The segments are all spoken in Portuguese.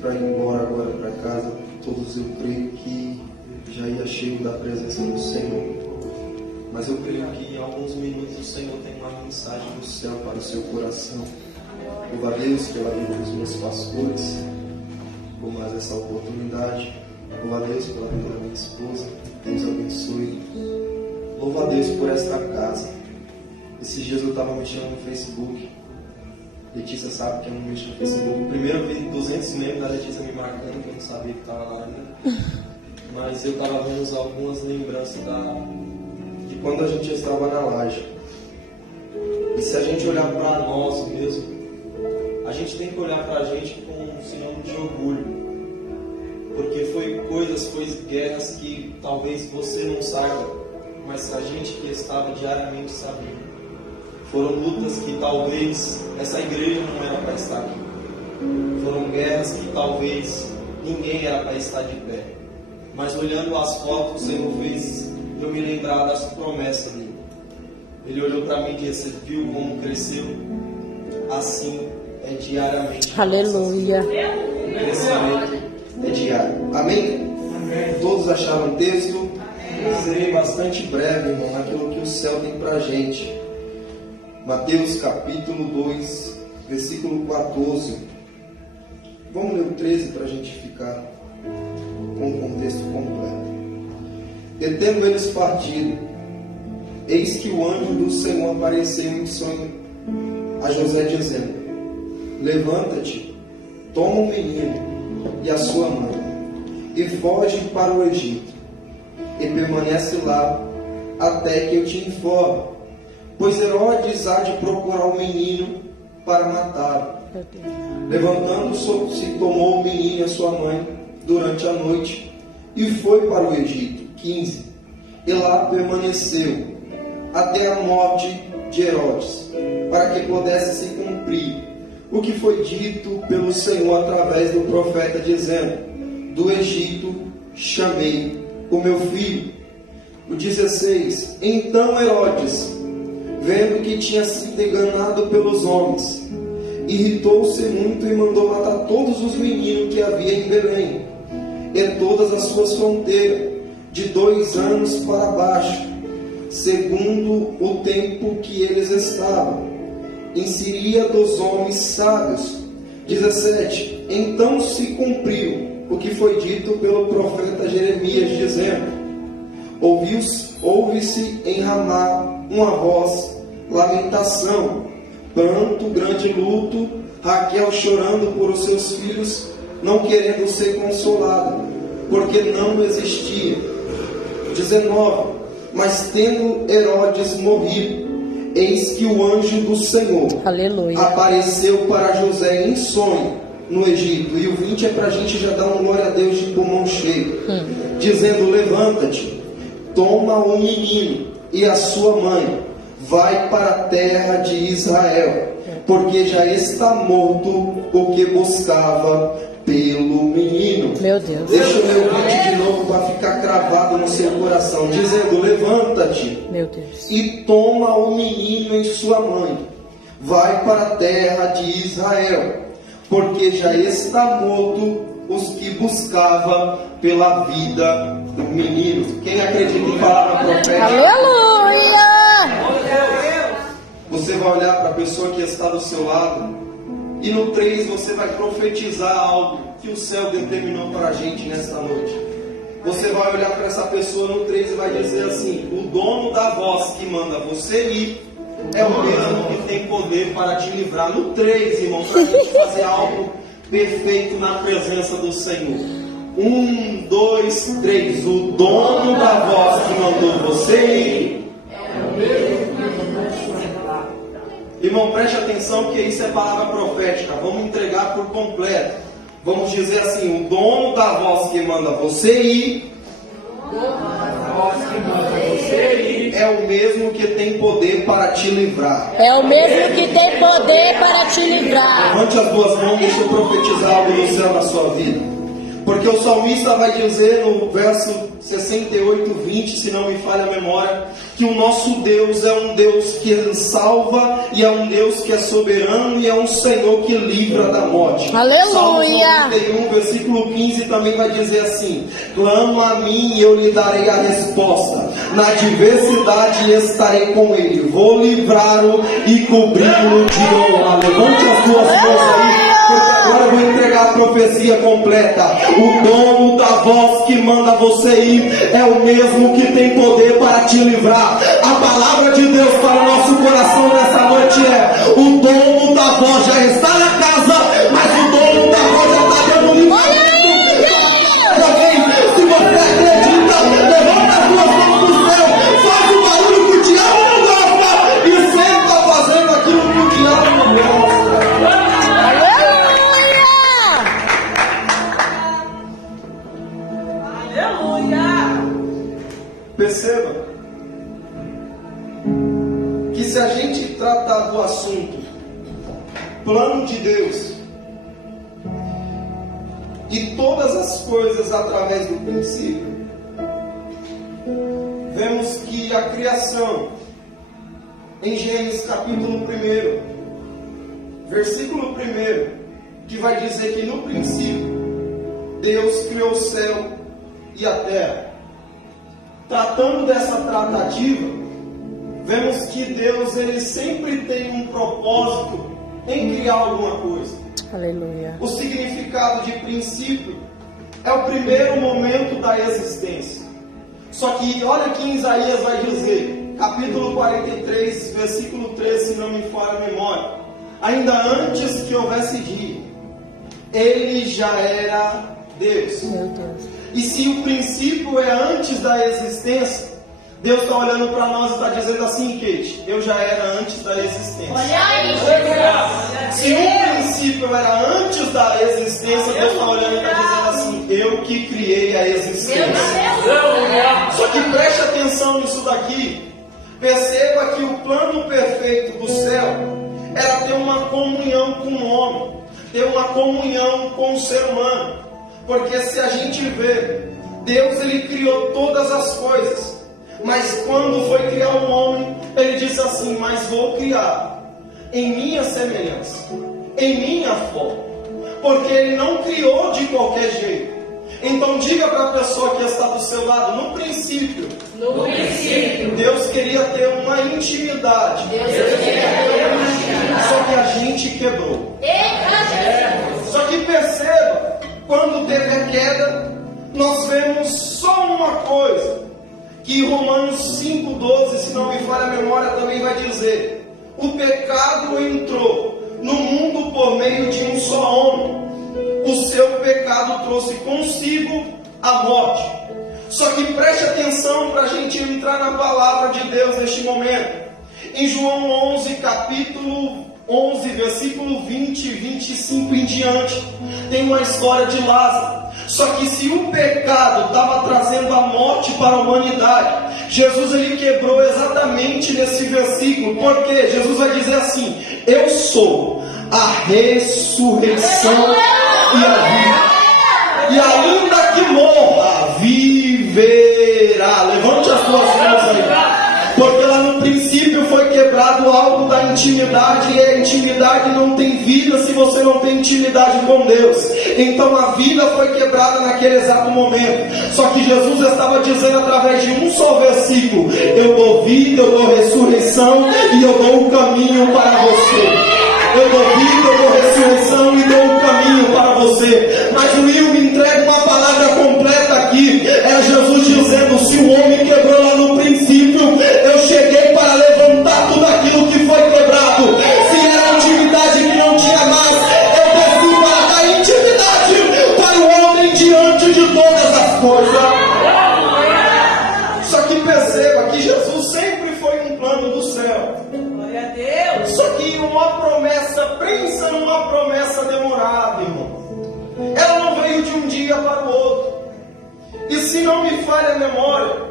para ir embora agora para casa, todos eu creio que já ia cheio da presença do Senhor. Mas eu creio que em alguns minutos o Senhor tem uma mensagem do céu para o seu coração. Louva a Deus pela vida dos meus pastores, por mais essa oportunidade. Louva a Deus pela vida da minha esposa. Deus abençoe. Louva a Deus por esta casa. Esses dias eu estava mexendo no Facebook. Letícia sabe que eu não mexo no Facebook. Primeiro eu vi 200 memes da Letícia me marcando, que eu não sabia que estava lá ainda. Mas eu estava vendo algumas lembranças de quando a gente estava na laje. E se a gente olhar para nós mesmo, a gente tem que olhar para a gente com um sinônimo de orgulho. Porque foi guerras que talvez você não saiba, mas a gente que estava diariamente sabia. Foram lutas que talvez essa igreja não era para estar aqui. Foram guerras que talvez ninguém era para estar de pé. Mas olhando as fotos, o Senhor fez eu me lembrar das promessas dele. Ele olhou para mim e disse: você viu como cresceu? Assim é diariamente. Aleluia. O crescimento é diário. Amém? Amém. Todos acharam o texto? Serei bastante breve, irmão, naquilo que o céu tem para a gente. Mateus capítulo 2, versículo 14. Vamos ler o 13 para a gente ficar com o contexto completo. E tendo eles partido, eis que o anjo do Senhor apareceu em sonho a José, dizendo: levanta-te, toma o menino e a sua mãe, e foge para o Egito, e permanece lá até que eu te informe, pois Herodes há de procurar o menino para matá-lo. Levantando-se, tomou o menino e a sua mãe durante a noite e foi para o Egito. 15. E lá permaneceu até a morte de Herodes, para que pudesse se cumprir o que foi dito pelo Senhor através do profeta, dizendo: do Egito chamei o meu filho. O 16. Então Herodes, vendo que tinha sido enganado pelos homens, irritou-se muito e mandou matar todos os meninos que havia em Belém, e todas as suas fronteiras, de 2 anos para baixo, segundo o tempo que eles estavam. Inseria dos homens sábios. 17. Então se cumpriu o que foi dito pelo profeta Jeremias, dizendo: ouve-se em Ramá uma voz, lamentação, pranto, grande luto, Raquel chorando por os seus filhos, não querendo ser consolada, porque não existia. 19. Mas tendo Herodes morrido, eis que o anjo do Senhor, aleluia, apareceu para José em sonho no Egito. E o 20 é para a gente já dar um glória a Deus de pulmão cheio, dizendo: levanta-te, toma o menino e a sua mãe, vai para a terra de Israel, porque já está morto o que buscava pelo menino. Meu Deus. Deixa eu ler o 20 de novo para ficar cravado no seu coração, dizendo: levanta-te, meu Deus, e toma o menino e sua mãe, vai para a terra de Israel, porque já está morto os que buscava pela vida do menino. Quem acredita em palavra profética? Aleluia! Você vai olhar para a pessoa que está do seu lado, e no 3 você vai profetizar algo que o céu determinou para a gente nesta noite. Você vai olhar para essa pessoa no 3 e vai dizer assim: o dono da voz que manda você ir é o mesmo que tem poder para te livrar. No 3, irmão, para a gente fazer algo perfeito na presença do Senhor. 1, 2, 3. O dono da voz que mandou você ir é o mesmo. Irmão, preste atenção, porque isso é palavra profética. Vamos entregar por completo. Vamos dizer assim: o dono da voz que manda você ir é o mesmo que tem poder para te livrar. É o mesmo que tem poder para te livrar. Levante as duas mãos, deixa eu profetizar algo no céu na sua vida. Porque o salmista vai dizer no verso 68, 20, se não me falha a memória, que o nosso Deus é um Deus que salva, e é um Deus que é soberano, e é um Senhor que livra da morte. Aleluia! Salmo 91, versículo 15 também vai dizer assim: clama a mim e eu lhe darei a resposta, na adversidade estarei com ele, vou livrá-lo e cobri-lo de honra. Levante as duas mãos aí, porque agora eu vou entregar a profecia completa. O dono da voz que manda você ir é o mesmo que tem poder para te livrar. A palavra de Deus para o nosso coração nessa noite é: o dono da voz já está na casa, mas o dono da voz já está dando livramento. Se você acredita, levanta as duas mãos no céu, faz o barulho que o diabo não gosta, e senta fazendo aquilo que o diabo não gosta. Perceba que se a gente tratar do assunto plano de Deus e todas as coisas através do princípio, vemos que a criação, em Gênesis capítulo 1, versículo 1, que vai dizer que no princípio Deus criou o céu e a terra. Tratando dessa tratativa, vemos que Deus ele sempre tem um propósito em criar alguma coisa. Aleluia. O significado de princípio é o primeiro momento da existência. Só que olha que Isaías vai dizer, capítulo 43, versículo 13, se não me falha a memória: ainda antes que houvesse dia, ele já era Deus. Meu Deus. E se o princípio é antes da existência, Deus está olhando para nós e está dizendo assim: Kate, eu já era antes da existência. Olha aí, se o princípio era antes da existência, Deus está olhando e está dizendo assim: eu que criei a existência. Só que preste atenção nisso daqui. Perceba que o plano perfeito do céu era ter uma comunhão com o homem, ter uma comunhão com o ser humano. Porque se a gente vê, Deus ele criou todas as coisas, mas quando foi criar o homem, ele disse assim: mas vou criar em minha semelhança, em minha forma, porque ele não criou de qualquer jeito. Então diga para a pessoa que está do seu lado: no princípio, Deus queria ter uma intimidade, só que a gente quebrou. Só que perceba, quando teve a queda, nós vemos só uma coisa, que Romanos 5,12, se não me falha a memória, também vai dizer: o pecado entrou no mundo por meio de um só homem, o seu pecado trouxe consigo a morte. Só que preste atenção para a gente entrar na palavra de Deus neste momento. Em João 11, capítulo 11, versículo 20 e 25 em diante, tem uma história de Lázaro. Só que se o pecado estava trazendo a morte para a humanidade, Jesus ele quebrou exatamente nesse versículo. Porque Jesus vai dizer assim: eu sou a ressurreição e a vida, e ainda que morra, viverá. Levante as suas mãos aí. Porque lá no princípio foi quebrado algo da intimidade, e a intimidade não tem vida se você não tem intimidade com Deus. Então a vida foi quebrada naquele exato momento. Só que Jesus estava dizendo através de um só versículo: eu dou vida, eu dou ressurreição e eu dou um caminho para você. Eu dou vida, eu dou ressurreição e dou um caminho para você. Mas o Will me entrega uma palavra completa aqui. É Jesus dizendo: se o homem quebrou lá no princípio, eu cheguei para levantar tudo aquilo que foi quebrado. Se era intimidade que não tinha mais, eu desci para dar intimidade para o homem diante de todas as coisas. Só que perceba que Jesus sempre foi um plano do céu. glória a Deus. Só que uma promessa, pensa numa promessa demorada, irmão. Ela não veio de um dia para o outro. E se não me falha a memória,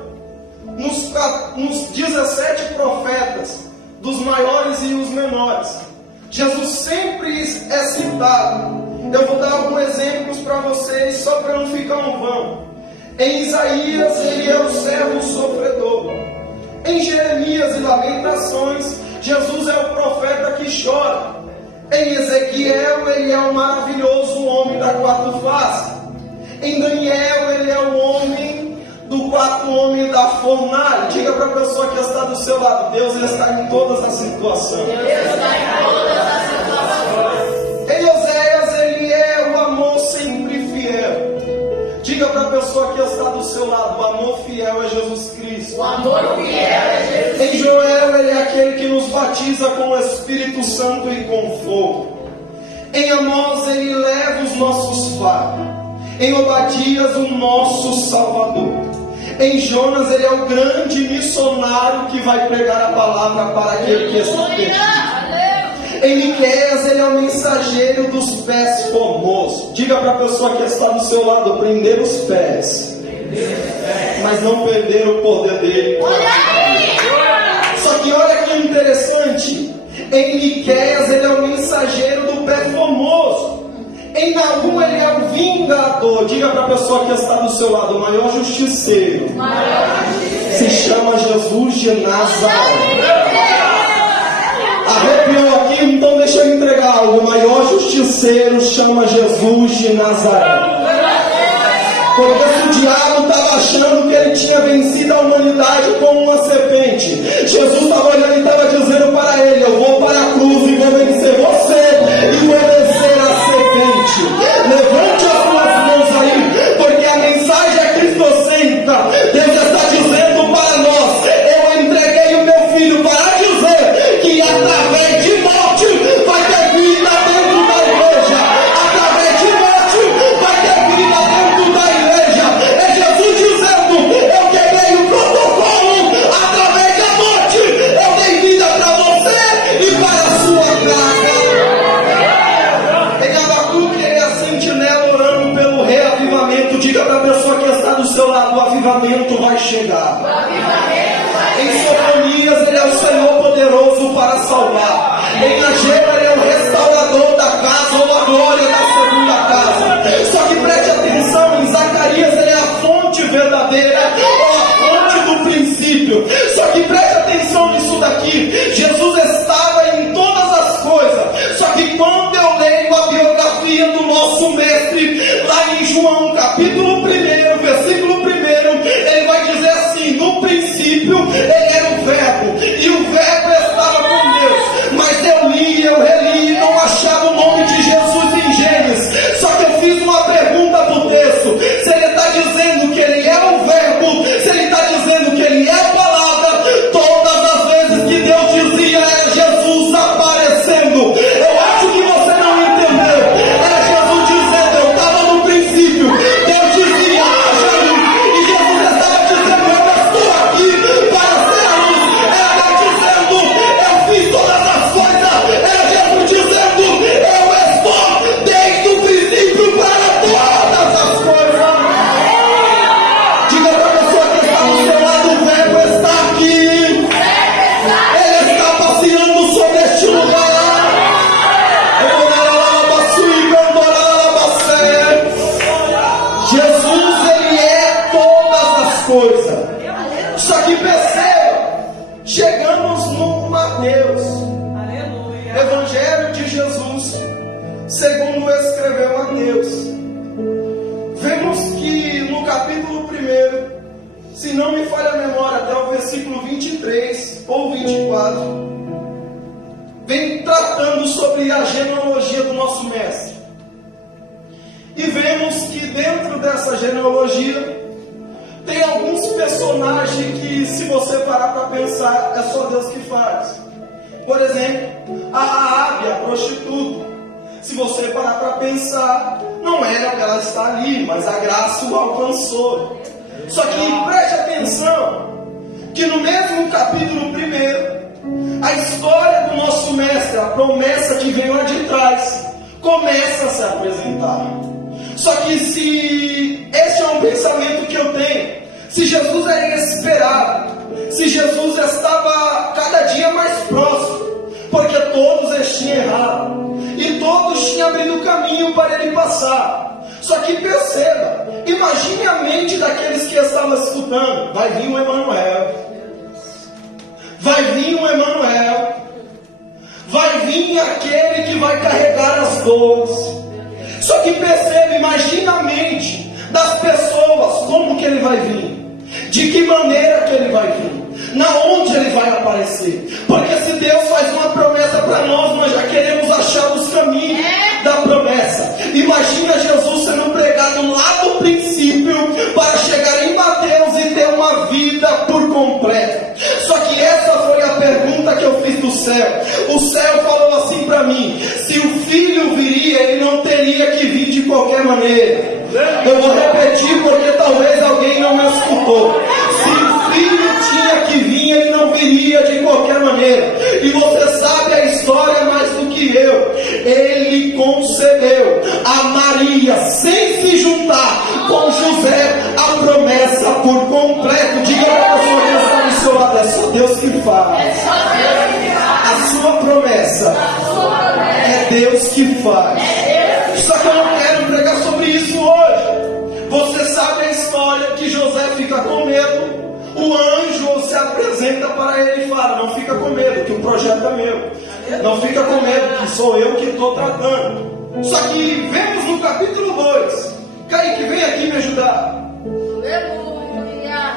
nos 17 profetas, dos maiores e os menores, Jesus sempre é citado. Eu vou dar alguns exemplos para vocês só para não ficar um vão. Em Isaías, ele é o servo sofredor. Em Jeremias e Lamentações, Jesus é o profeta que chora. Em Ezequiel, ele é o maravilhoso homem da quatro faces. Em Daniel, ele é o homem do quarto homem da fornalha. Diga para a pessoa que está do seu lado: Deus está em todas as situações. Deus está em todas as situações. Em Oséias, ele é o amor sempre fiel. Diga para a pessoa que está do seu lado: o amor fiel é Jesus Cristo. O amor fiel é Jesus. Em Joel, ele é aquele que nos batiza com o Espírito Santo e com fogo. Em Amós, ele leva os nossos fardos. Em Obadias, o nosso Salvador. Em Jonas, ele é o grande missionário que vai pregar a palavra para aquele que está perdido. Em Miqueias, ele é o mensageiro dos pés formosos. Diga para a pessoa que está do seu lado: prender os pés, mas não perder o poder dele. Só que olha que interessante. Em Miqueias, ele é o mensageiro do pé formoso. Em Nahum, ele é o vingador. Diga para a pessoa que está do seu lado: o maior justiceiro se chama Jesus de Nazaré. Arrepiou aqui? Então deixa eu entregar algo. O maior justiceiro chama Jesus de Nazaré. Porque se o diabo estava achando que ele tinha vencido a humanidade como uma serpente, Jesus estava olhando e estava dizendo para ele: eu vou para a cruz e vou vencer você e vou vencer a serpente. Levante as suas mãos aí, porque a mensagem é cristocêntrica. Deus está dizendo para nós: eu entreguei o meu filho para dizer que através de morte vai ter vida dentro da igreja. Através de morte vai ter vida dentro da igreja. É Jesus dizendo: eu quebrei o protocolo. Através da morte eu dei vida para você e para a sua casa. Em Abacuque, ele é a sentinela orando pelo reavivamento. Diga para a pessoa que está do seu lado: o avivamento vai chegar. Em Sofonias, ele é o Senhor poderoso para salvar. Em Ageu, ele é o restaurador da casa, ou a glória da segunda casa. Só que preste atenção: em Zacarias, ele é a fonte verdadeira, ou a fonte do princípio. Só que preste atenção nisso daqui: Jesus estava em todas as coisas. Só que quando eu leio a biografia do nosso mestre, lá em João capítulo 1, versículo 1, ele vai dizer assim: no princípio ele era o verbo, e o verbo estava com Deus. Mas eu li, eu reli, e não achava o nome de Jesus em Gênesis. Só que eu fiz uma pergunta para o texto: se ele está dizendo que ele é o verbo, se ele está dizendo que ele é a palavra, todas as vezes que Deus dizia era Jesus aparecendo. Eu acho que você não entendeu. Era Jesus dizendo: eu estava no princípio. Deus dizia: haja luz. E Jesus estava dizendo: eu estou aqui para ser a luz. Era Deus dizendo: eu fiz todas as coisas. Era Jesus dizendo: eu estou desde o princípio para todas as coisas. Diga para a pessoa que está do seu lado: o verbo está aqui. Ele está passeando sobre este lugar. Jesus, ele é todas as coisas. Só que perceba, chegamos no Mateus, Aleluia. Evangelho de Jesus, segundo escreveu Mateus. Vemos que no capítulo 1, se não me falha a memória, até o versículo 23 ou 24, vem tratando sobre a genealogia do nosso mestre. E vemos que dentro dessa genealogia tem alguns personagens que, se você parar para pensar, é só Deus que faz. Por exemplo, a Raabe, a prostituta. Se você parar para pensar, não era que ela está ali, mas a graça o alcançou. Só que preste atenção que no mesmo capítulo 1, a história do nosso mestre, a promessa que veio lá de trás, começa a se apresentar. Só que se esse é um pensamento que eu tenho, se Jesus era inesperado, se Jesus estava cada dia mais próximo, porque todos eles tinham errado, e todos tinham abrido o caminho para ele passar. Só que perceba, imagine a mente daqueles que estavam escutando. Vai vir um Emanuel. Vai vir um Emanuel. Vai vir aquele que vai carregar as dores. Só que percebe, imagina a mente das pessoas, como que ele vai vir, de que maneira que ele vai vir, na onde ele vai aparecer. Porque se Deus faz uma promessa para nós, nós já queremos achar os caminhos da promessa. Imagina Jesus sendo pregado lá do princípio para chegar em Mateus e ter uma vida por completo. Só que essa foi a pergunta que eu fiz do céu. O céu falou assim para mim: se o filho viria, ele não teria que vir de qualquer maneira. Eu vou repetir porque talvez alguém não me escutou. Se o filho tinha que vir, ele não viria de qualquer maneira. E você sabe a história mais do que eu. Ele concedeu a Maria, sem se juntar com José, a promessa por completo. Diga para a pessoa que está do seu lado: é só Deus que faz. A sua promessa é Deus que faz. Só que eu não quero pregar sobre isso hoje. Você sabe a história que José fica com medo. O anjo se apresenta para ele e fala: não fica com medo, que o projeto é meu. Não fica com medo, que sou eu que estou tratando. Só que vemos no capítulo 2. Kaique, vem aqui me ajudar.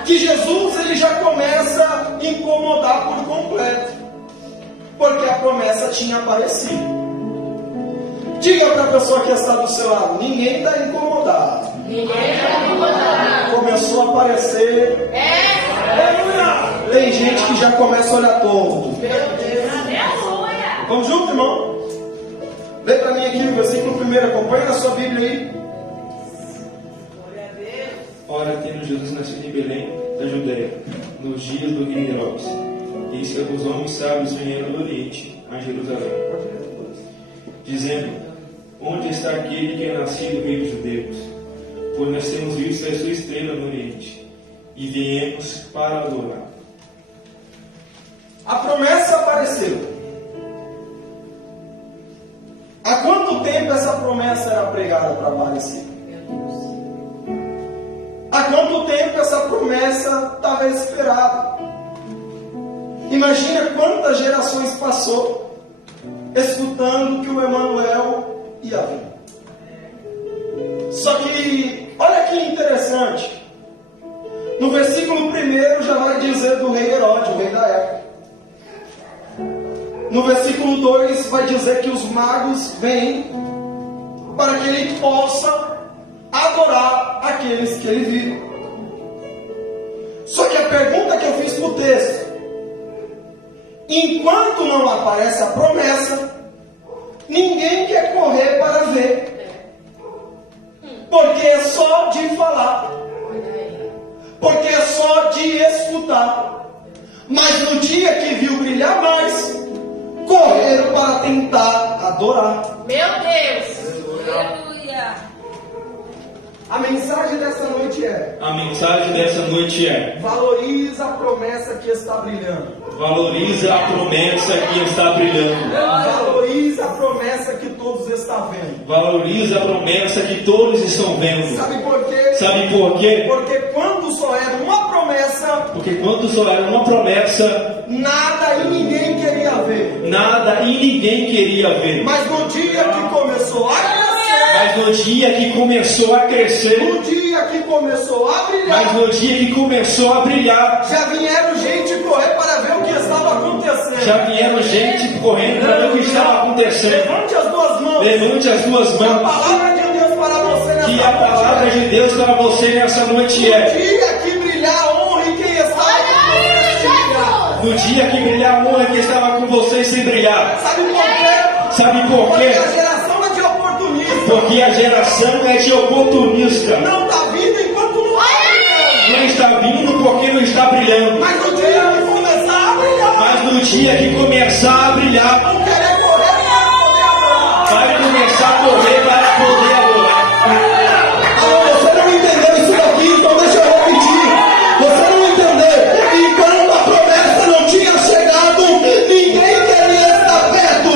Que Jesus ele já começa a incomodar por completo. Porque a promessa tinha aparecido. Diga para a pessoa que está do seu lado: ninguém está incomodado. Começou a aparecer. Tem gente que já começa a olhar torto. Vamos junto, irmão? Lê para mim aqui o versículo 1. Acompanha na sua Bíblia aí. Ora, tendo Jesus nascido em Belém, da Judéia, nos dias do rei Herodes, eis que alguns homens sábios vieram do Oriente a Jerusalém, dizendo: onde está aquele que é nascido rei dos judeus? Pois nós temos visto a sua estrela no Oriente, e viemos para adorar. A promessa apareceu. Há quanto tempo essa promessa era pregada para aparecer? Há quanto tempo essa promessa estava esperada? Imagina quantas gerações passou escutando que o Emanuel ia vir. Só que, olha que interessante. No versículo 1 já vai dizer do rei Herodes, o rei da época. No versículo 2 vai dizer que os magos vêm para que ele possa adorar aqueles que ele viu. Só que a pergunta que eu fiz para o texto: enquanto não aparece a promessa, ninguém quer correr para ver. Porque é só de falar. Porque é só de escutar. Mas no dia que viu brilhar mais, correram para tentar adorar. Meu Deus! Aleluia! A mensagem dessa noite é: A mensagem dessa noite é: valoriza a promessa que está brilhando. valoriza a promessa que está brilhando. Valoriza a promessa que todos estão vendo. Valoriza a promessa que todos estão vendo. Sabe por quê? Sabe por quê? Porque quando só era uma promessa, Porque quando só era uma promessa, nada e ninguém queria ver. nada e ninguém queria ver. Mas no dia que começou a crescer, Mas no dia que começou a crescer, no dia que começou a brilhar, mas no dia que começou a brilhar, já vieram gente correr para ver o que estava acontecendo. já vieram gente correndo para ver o que estava acontecendo. Levante as duas mãos. Levante as duas A mãos. palavra de Deus para você nessa Que a palavra noite de Deus para você nessa noite é: é: no dia que brilhar, honre quem estava com você sem brilhar. no dia que brilhar a honra que estava com você sem brilhar. Sabe por quê? Sabe por Porque quê? a geração é de oportunista. Porque a geração é de oportunista. Não está vindo enquanto não está brilhando. Não está vindo porque não está brilhando. Mas no dia que começar a brilhar, Mas no dia que começar a brilhar, vão querer correr para poder adorar. vai começar a correr para poder adorar. Você não entendeu isso daqui, então deixa eu repetir. Você não entendeu. Enquanto a promessa não tinha chegado, ninguém queria estar perto.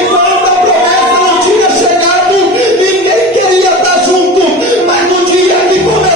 Enquanto a promessa não tinha chegado, ninguém queria estar junto. Mas no dia que começou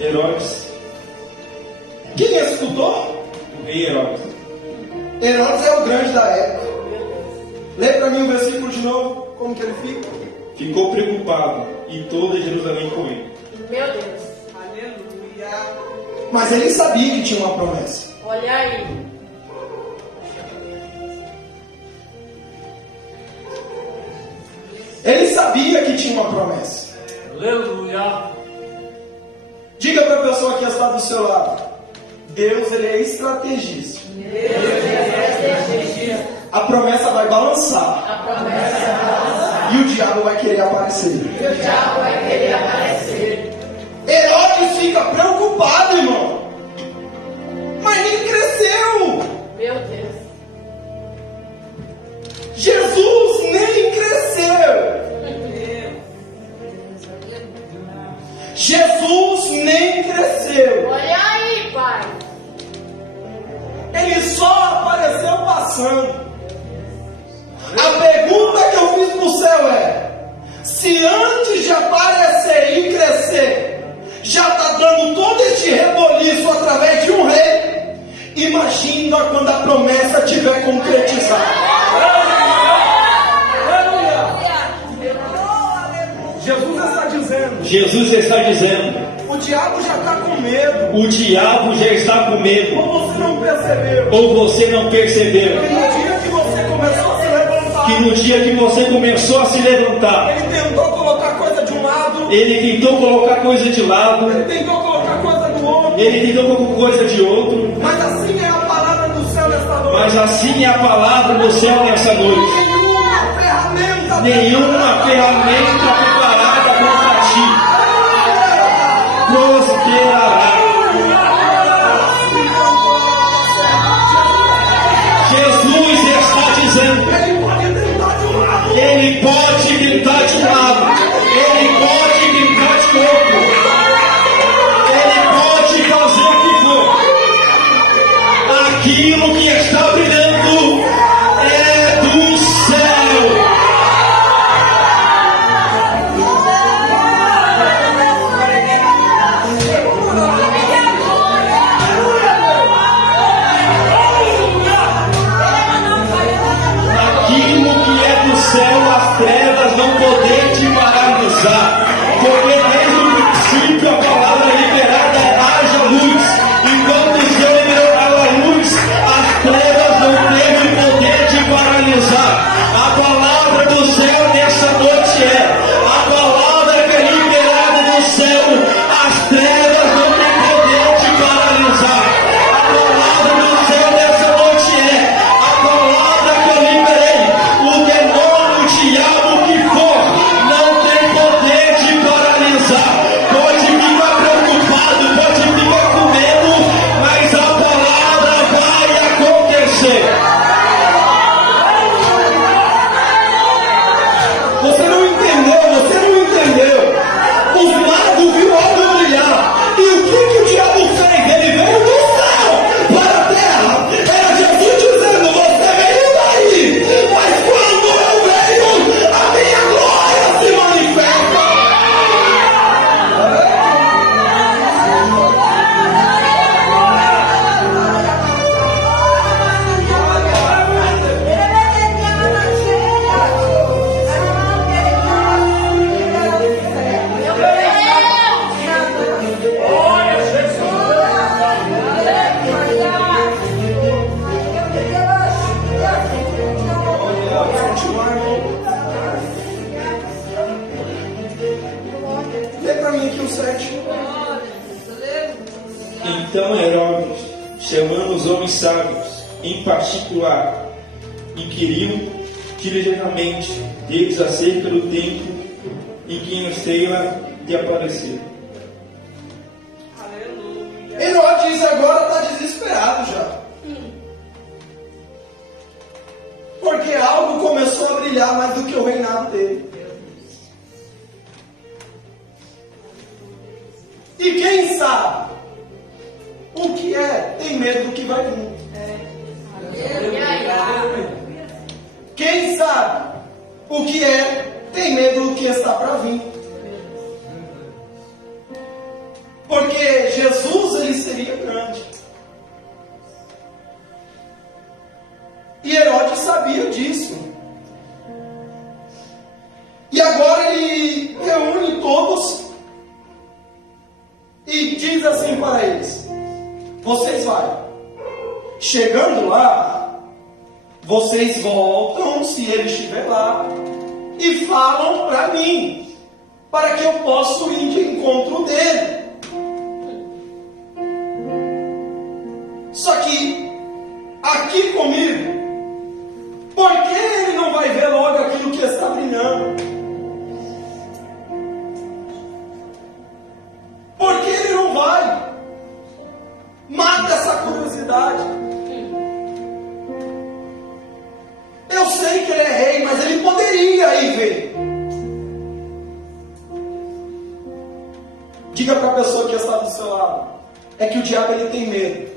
Herodes, Quem é esse tutor? o rei Herodes, Herodes é o grande da época. Lê para mim o versículo de novo. Como que ele fica? ficou preocupado e toda Jerusalém com ele. Meu Deus. Mas ele sabia que tinha uma promessa. Olha aí. Ele sabia que tinha uma promessa. Aleluia. Diga para a pessoa que está do seu lado: Deus, ele é estrategista. A promessa vai balançar. E o diabo vai querer aparecer. Herodes fica preocupado, irmão. Mas nem cresceu. Meu Deus. Jesus nem cresceu. Jesus nem cresceu. Olha aí, pai. Ele só apareceu passando. A pergunta que eu fiz pro céu é: se antes de aparecer e crescer, já está dando todo este reboliço através de um rei, imagina quando a promessa tiver concretizada. Jesus está dizendo, O diabo já está com medo. o diabo já está com medo, Ou você não percebeu? ou você não percebeu, Que no dia que você começou a se levantar, que no dia que você começou a se levantar, ele tentou colocar coisa de um lado, ele tentou colocar coisa de lado, ele tentou colocar coisa do outro. ele tentou colocar coisa de outro, Mas assim é a palavra do céu nesta noite. mas assim é a palavra do céu nessa noite. Nenhuma ferramenta preparada contra ti prosperará. Jesus está dizendo, ele pode tentar de um lado, ele pode tentar de outro, ele pode fazer o que for. Aquilo que está brilhando é do céu. Aquilo que é do céu, as trevas não poder te paralisar, porque desde o princípio a palavra liberada é haja luz, enquanto o céu liberou a luz, as trevas não teve poder te paralisar. A palavra do céu nessa noite é, a palavra que é liberada do céu, as trevas não têm poder te paralisar. A palavra do céu nessa noite é, a palavra que eu liberei, o demônio, o diabo, o que for, não tem poder te paralisar. Pode ficar preocupado, pode ficar com medo, mas a palavra vai acontecer. Você não entendeu. Os magos viram algo brilhar. E o que o diabo fez? Ele veio do céu para a terra. Era Jesus dizendo: você veio daí. Mas quando eu venho, a minha glória se manifesta. Lê para mim aqui o 7. Então Herodes, chamando os homens sábios, em particular, inquiriu diligentemente deles acerca do tempo em que a estrela lhe apareceu. Herodes agora está desesperado já. Porque algo começou a brilhar mais do que o reinado dele. E quem sabe o que é, tem medo do que vai vir. Quem sabe o que é, tem medo do que está para vir. Porque Jesus, ele seria grande. E Herodes sabia disso. E agora ele reúne todos e diz assim para eles: vocês vão. Chegando lá, vocês voltam, se ele estiver lá, e falam para mim, para que eu possa ir de encontro dele. Só que, aqui comigo, por que ele não vai ver logo aquilo que está brilhando? Por que ele não vai? Mata essa curiosidade. Eu sei que ele é rei, mas ele poderia ir ver. Diga para a pessoa que está do seu lado: é que o diabo ele tem medo.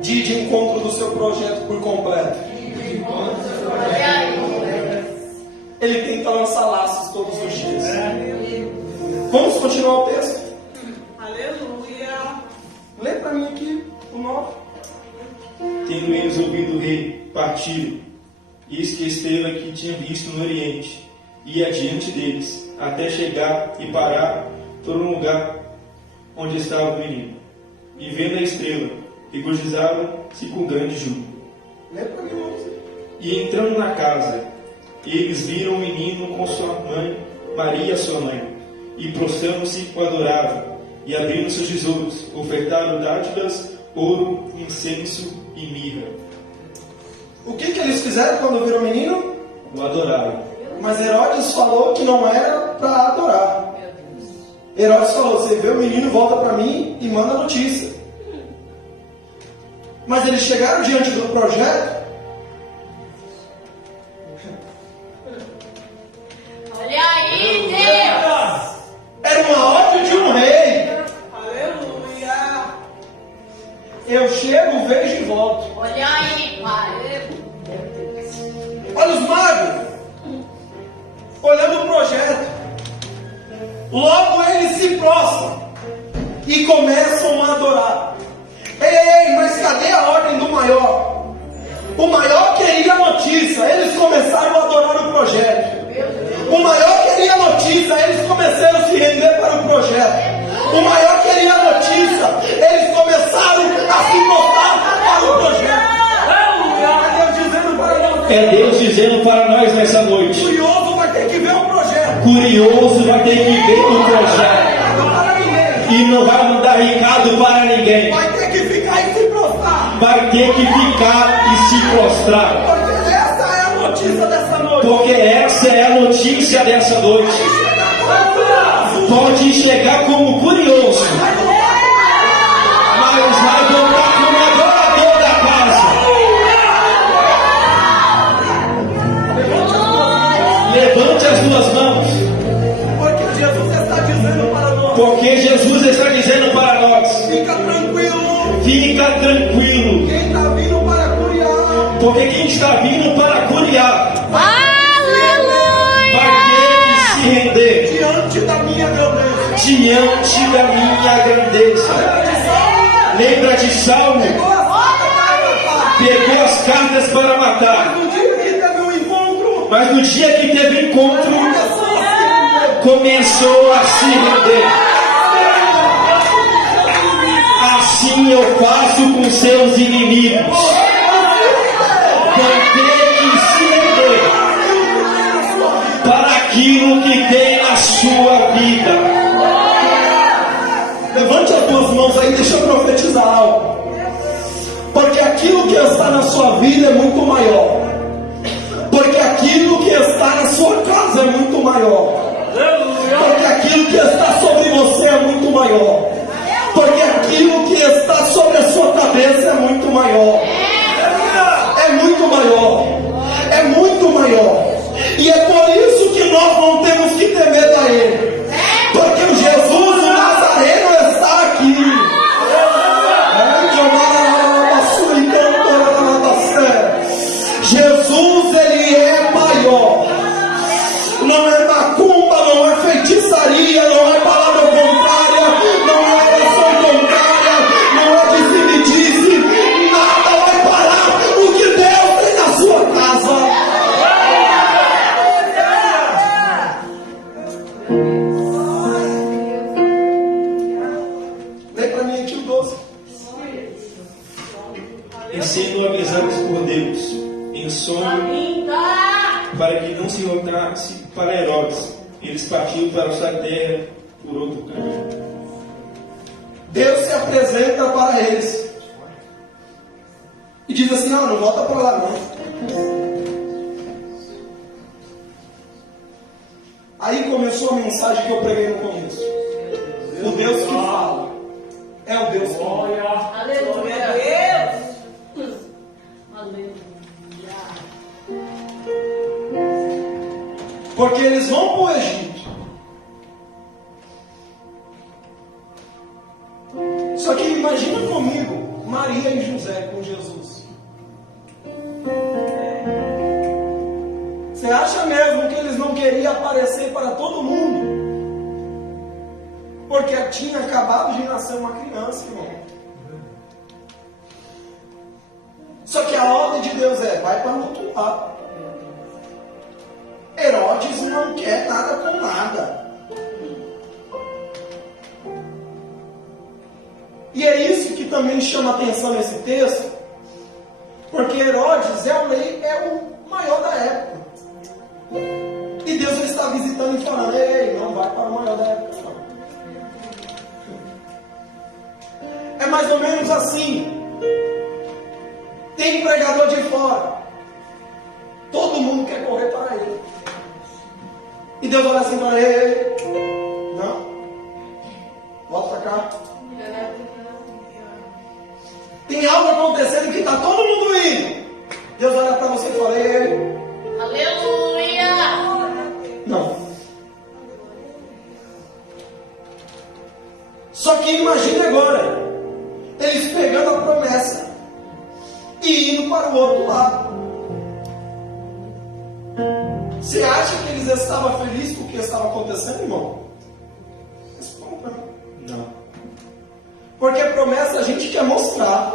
De ir de encontro do seu projeto por completo. Ele tenta lançar laços todos os dias. Vamos continuar o texto? Aleluia. Lê para mim aqui o 9. Tendo eles ouvido o rei, partiram. Eis que a estrela que tinha visto no oriente ia adiante deles, até chegar e parar por um lugar onde estava o menino. E vendo a estrela, regozijaram-se com grande júbilo. Lê para mim, irmãos. E entrando na casa, eles viram o menino com sua mãe, Maria, sua mãe, e prostrando-se o adoravam, e abrindo seus tesouros, ofertaram dádivas, ouro, incenso e mirra. O que eles fizeram quando viram o menino? O adoraram. Mas Herodes falou que não era para adorar. Herodes falou: você vê o menino, volta para mim e manda notícia. Mas eles chegaram diante do projeto. Olha aí, Deus. Era uma ordem de um rei. Aleluia. Eu chego, vejo e volto. Olha aí, Pai. Olha os magos olhando o projeto. Logo eles se prostram e começam a adorar. Ei, mas cadê a ordem do maior? O maior queria a notícia, eles começaram a adorar o projeto. O maior queria a notícia, eles começaram a se render para o projeto. O maior queria a notícia, eles começaram a se mostrar para o projeto. É Deus dizendo para nós nessa noite. Curioso vai ter que ver o projeto. Curioso vai ter que ver o projeto. E não vai mandar recado para ninguém. Vai ter que ficar e se prostrar. Vai ter que ficar e se prostrar. Porque essa é a notícia dessa noite. Porque essa é a notícia dessa noite. Pode chegar como curioso, mas vai voltar como adorador da casa. Levante as duas mãos. Porque Jesus está dizendo para nós. Porque Jesus está dizendo para nós: Fica tranquilo. fica tranquilo. Quem está vindo para curiar. Porque quem está vindo para curiar Aleluia! vai ter que se render Diante da minha grandeza. diante da minha grandeza. Lembra de Saulo? Pegou as cartas para matar. No dia que teve um encontro. Mas no dia que teve encontro, começou a se render. Assim eu faço com seus inimigos. Vão ter que se render para aquilo que tem na sua vida. Levante as duas mãos aí, deixa eu profetizar algo. Porque aquilo que está na sua vida é muito maior. Porque aquilo que está na sua casa é muito maior. Porque aquilo que está sobre você é muito maior. Porque aquilo que está sobre a sua cabeça é muito maior. É muito maior. É muito maior. E é por isso que nós não temos que temer a Ele. Porque o Jesus, o Nazareno, está aqui. Jesus, Ele é maior. Não é macumba, não é feitiçaria, não é palavra e sendo avisados por Deus, em sonho, para que não se voltasse para Herodes, eles partiram para sua terra por outro caminho. Deus se apresenta para eles e diz assim: não volta para lá não. Aí começou a mensagem que eu preguei no começo. O Deus que fala é o Deus que fala. Aleluia. Deus. Aleluia. Porque eles vão para o Egito. Só que imagina comigo Maria e José com Jesus. Você acha mesmo que eles não queriam aparecer para todo mundo? Porque tinha acabado de nascer uma criança, irmão. Só que a ordem de Deus vai para o outro lado. Herodes não quer nada com nada. E é isso que também chama atenção nesse texto, porque Herodes é o maior da época. E Deus está visitando e falando: ei, não vai para o maior da época, não. É mais ou menos assim. Tem pregador de fora, todo mundo quer correr para ele. E Deus olha assim para ele: não, volta para cá. Tem algo acontecendo que está todo mundo indo. Deus olha para você e fala: ei, Aleluia. não. Só que imagine agora eles pegando a promessa e indo para o outro lado. Você acha que eles estavam felizes com o que estava acontecendo, irmão? Responda para mim. Não. Porque promessa a gente quer mostrar.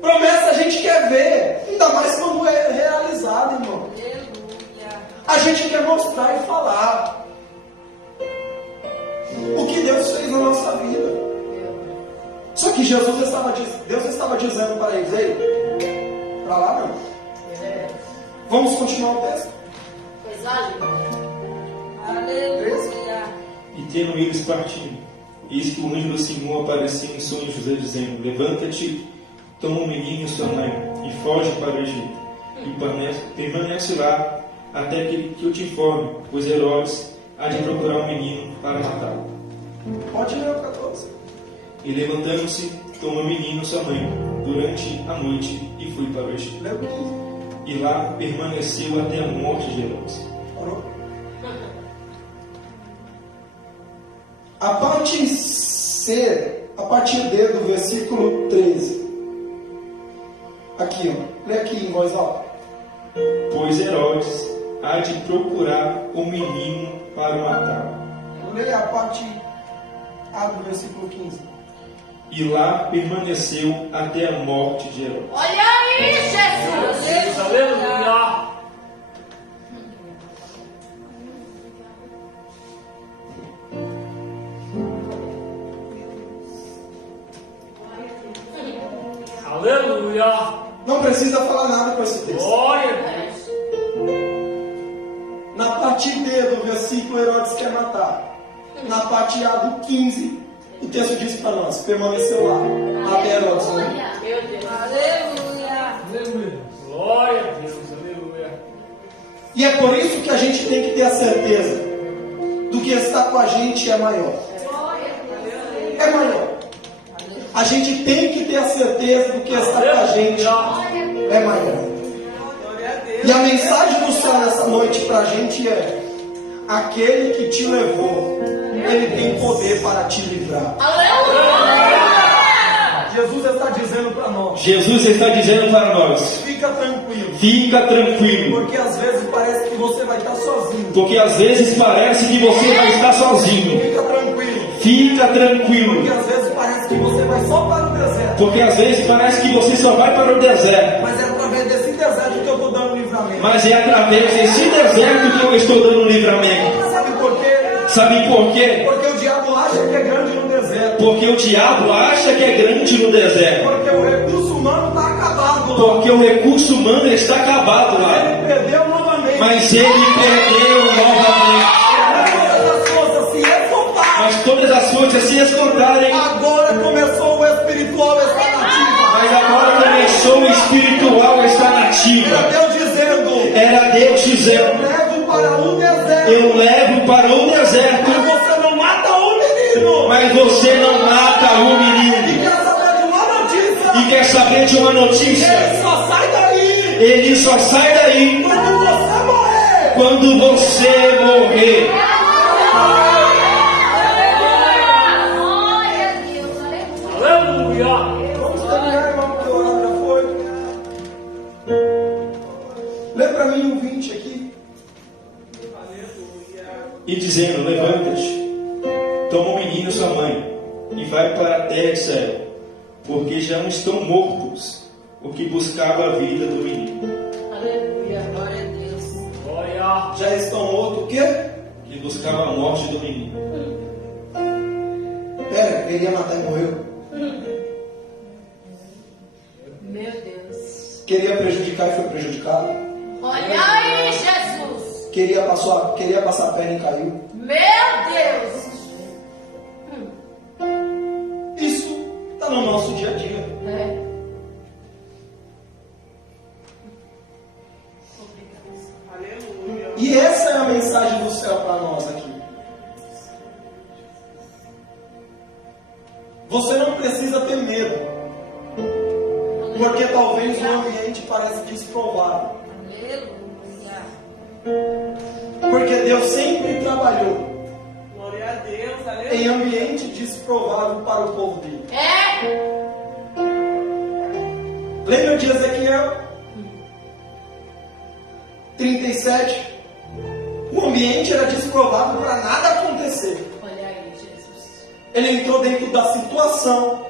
Promessa a gente quer ver. Ainda mais quando é realizada, irmão. A gente quer mostrar e falar o que Deus fez na nossa vida. Só que Deus estava dizendo para eles: ei, para lá não. Vamos continuar o texto. Aleluia. E tendo eles partido, eis que o anjo do Senhor apareceu em sonho José, dizendo: levanta-te, toma o menino e sua mãe, e foge para o Egito, e permanece lá até que eu te informe, pois Herodes há de procurar o menino para matá-lo. Pode ler o 14. E levantando-se, tomou o menino e sua mãe durante a noite e foi para o Egito. Lê o 15. E lá permaneceu até a morte de Herodes. Parou? A parte C, a parte D do versículo 13. Aqui, ó. Lê aqui em voz alta. Pois Herodes há de procurar o menino para matá-lo. Lê a parte A do versículo 15. E lá permaneceu até a morte de Herodes. Olha aí, Jesus. Aleluia. Aleluia. Não precisa falar nada com esse texto. Glória a Deus. Na parte D do versículo, Herodes quer matar. Na parte A do 15, o texto diz para nós: permaneceu lá até Herodes morrer. Meu Deus. Aleluia. Aleluia. Glória a Deus. Aleluia. E é por isso que a gente tem que ter a certeza do que está com a gente é maior. É maior. A gente tem que ter a certeza do que está com a gente é maior. E a mensagem do céu nessa noite para a gente é: aquele que te levou, ele tem poder para te livrar. Jesus está dizendo para nós: Jesus está dizendo para nós: fica tranquilo. fica tranquilo. Porque às vezes parece que você vai estar sozinho. Porque às vezes parece que você vai estar sozinho. Fica tranquilo. Fica tranquilo. Porque às vezes parece que você vai só para o deserto. Porque às vezes parece que você só vai para o deserto. Mas é através desse deserto que eu estou dando livramento. Mas é através desse deserto que eu estou dando livramento. Sabe por quê? Sabe por quê? Porque o diabo acha que é grande no deserto. deserto. Porque o diabo acha que é grande no deserto. Porque o recurso humano está acabado lá. Porque o recurso humano está acabado lá. Ele perdeu novamente. Mas ele perdeu novamente. Todas as forças se esgotaram. Mas todas as forças se esgotarem. Agora começou o espiritual estar nativo. Mas agora começou o espiritual estar nativo. Era Deus dizendo: Eu levo para o deserto. Mas você não mata o menino. Mas você não mata o menino. E quer saber de uma notícia? Ele só sai daí. Ele só sai daí quando você morrer. Aleluia. Vamos terminar, irmão, porque o horário já foi. Lê para mim o 20 aqui. E dizendo: Levanta-te, toma o menino e sua mãe, e vai para a terra de Israel, porque já não estão mortos o que buscava a vida do menino. Aleluia, glória a Deus. Glória. Já estão mortos o quê? Que buscava a morte do menino. Pera, queria matar e morreu. Meu Deus. Queria prejudicar e foi prejudicado. Olha aí, Jesus. Queria passar a perna e caiu. Meu Deus. Isso está no nosso dia a dia. É. E essa é a mensagem do céu para nós aqui. Você não precisa ter medo, porque talvez o ambiente pareça desprovável. Aleluia. Porque Deus sempre trabalhou Glória a Deus, aleluia. em ambiente desprovável para o povo dele. É. Lembra de Ezequiel 37? O ambiente era desprovável para nada acontecer. Olha aí, Jesus. Ele entrou dentro da situação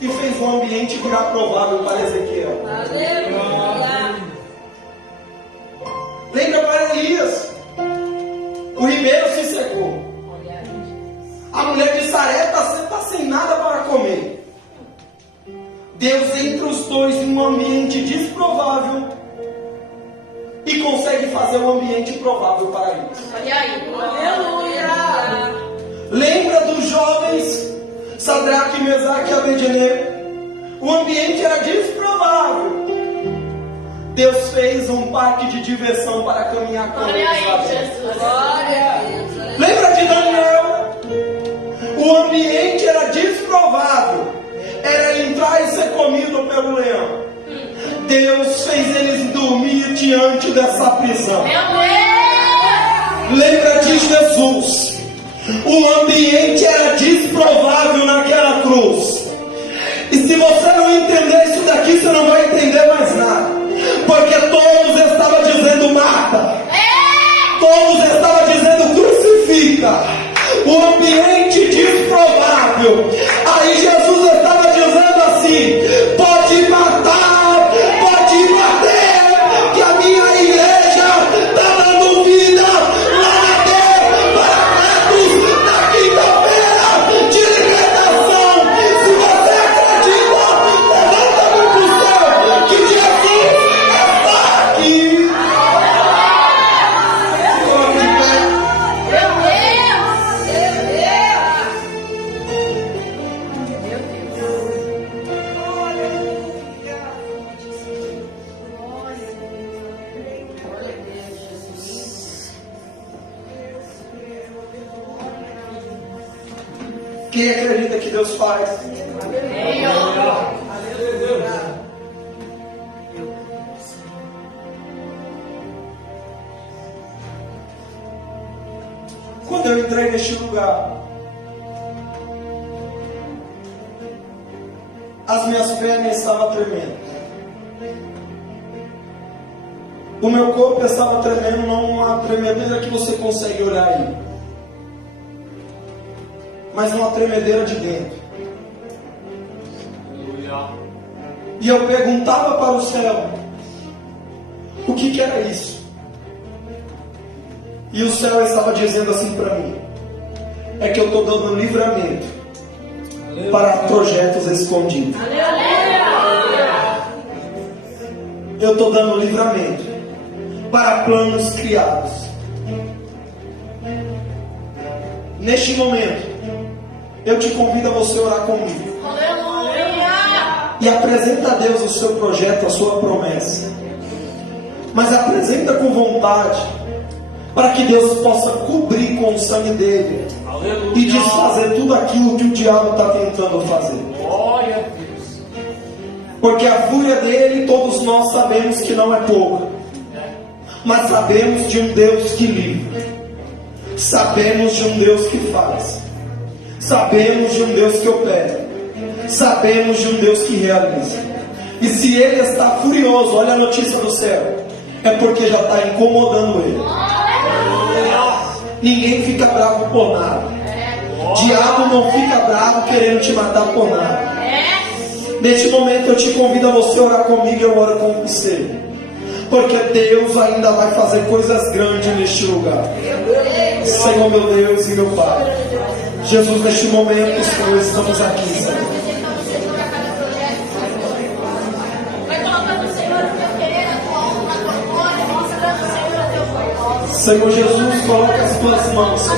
e fez o ambiente virar provável para Ezequiel. Aleluia. Lembra para Elias? O ribeiro se secou. Olha aí, Jesus. A mulher de Sarepta está sem nada para comer. Deus entra os dois em um ambiente desprovável e consegue fazer um ambiente provável para eles. Olha aí. Aleluia. Lembra dos jovens Sadraque, Mesaque e Abednego? O ambiente era desprovável. Deus fez um parque de diversão para caminhar com Olha eles. aí, Jesus. Glória a Deus. Lembra de Daniel? O ambiente era desprovável. Era entrar e ser comido pelo leão. Deus fez eles dormir diante dessa prisão. Meu Deus. Lembra de Jesus? O ambiente era desprovável naquela cruz. E se você não entender isso daqui, você não vai entender mais nada. Porque todos estavam dizendo mata. Todos estavam dizendo crucifica. O ambiente desprovável. Aí Jesus estava dizendo assim: pode matar, pode bater, que a minha igreja está dando vida lá na terra para Credos na quinta-feira de libertação. Se você acredita, levanta a mão pro céu, que Jesus está aqui. Se coloque de pé. Meu Deus. Glória a Deus, Jesus. Quem acredita que Deus faz? Quando eu entrei neste lugar, as minhas pernas estavam tremendo. O meu corpo estava tremendo, não uma tremedeira que você consegue olhar aí, mas uma tremedeira de dentro. Aleluia. E eu perguntava para o céu, o que era isso? E o céu estava dizendo assim para mim: é que eu estou dando livramento para projetos escondidos. Eu estou dando livramento para planos criados. Neste momento, eu te convido a você orar comigo. E apresenta a Deus o seu projeto, a sua promessa. Mas apresenta com vontade, para que Deus possa cobrir com o sangue dele e desfazer tudo aquilo que o diabo está tentando fazer. Glória a Deus. Porque a fúria dele, todos nós sabemos que não é pouca. Mas sabemos de um Deus que livra. Sabemos de um Deus que faz. Sabemos de um Deus que opera. Sabemos de um Deus que realiza. E se ele está furioso, olha a notícia do céu, é porque já está incomodando ele. Ninguém fica bravo por nada. Diabo não fica bravo querendo te matar por nada. Neste momento eu te convido a você orar comigo e eu oro com você. Porque Deus ainda vai fazer coisas grandes neste lugar. Senhor meu Deus e meu Pai, Jesus, neste momento, Senhor, estamos aqui, Senhor. Senhor Jesus, coloca as tuas mãos.